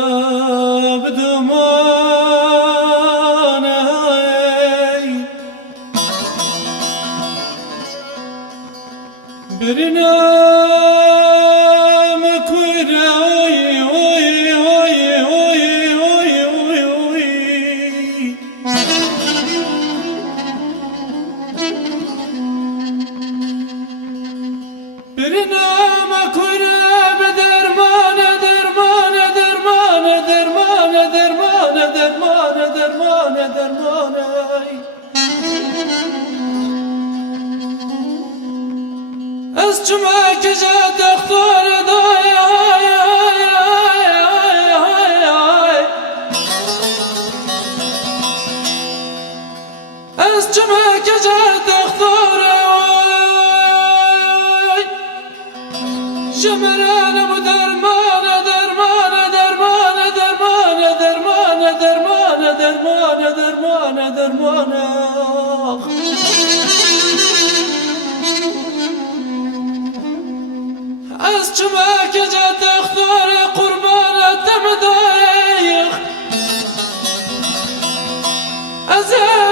سرچاب دمانه برنا مكوره برنا از چما که جا دختر دای از چما که جا دختر جمرانم درمان درمان درمان درمان درمان درمان درمان درمان درمان از چما که جا دختر قربان دم دایخ از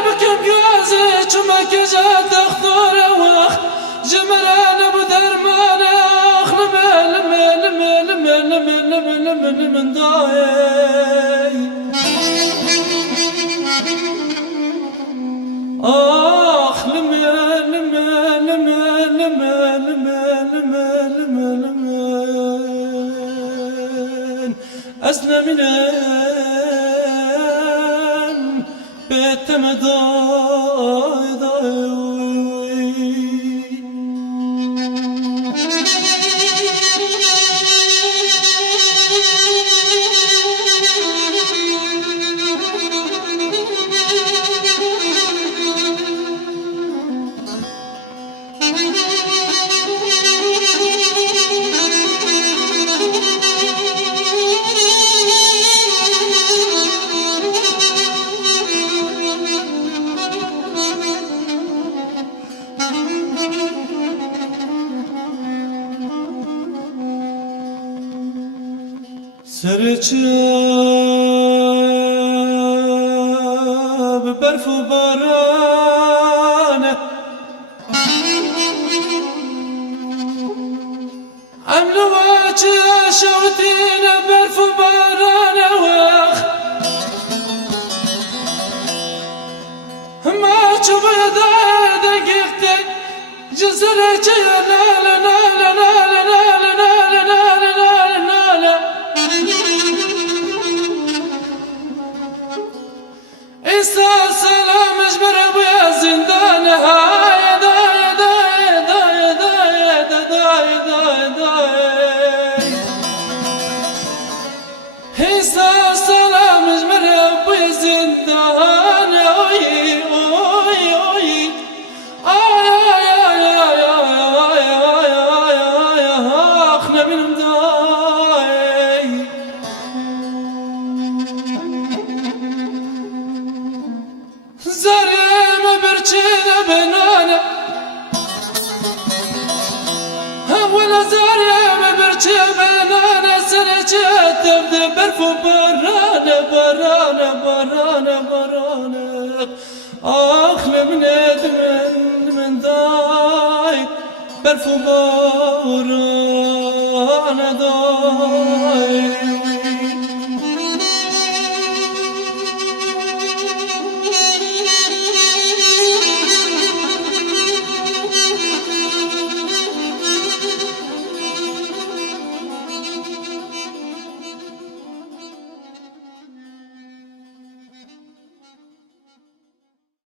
بکم گازه چما که جا دختر وخ جمران بدرمان اخ لمن دای اخ أسلم من بيتم ضاي سرچاب برف و بارانه عملو واجه شوتين برف و بارانه وخ ما چوب داد گفته جزرچ لا لا لا لا لا لا إسا سلام اجبر ابويا زندان هاي داي داي داي داي داي داي داي إسا سلام اجبر ابويا زندان اوي اوي اوي آي آي آي آي آي آي آي آي زاریم برچه بلانه سرچه تبده برف و بارانه بارانه بارانه بارانه آخ لمنت من دای برف و بارانه دای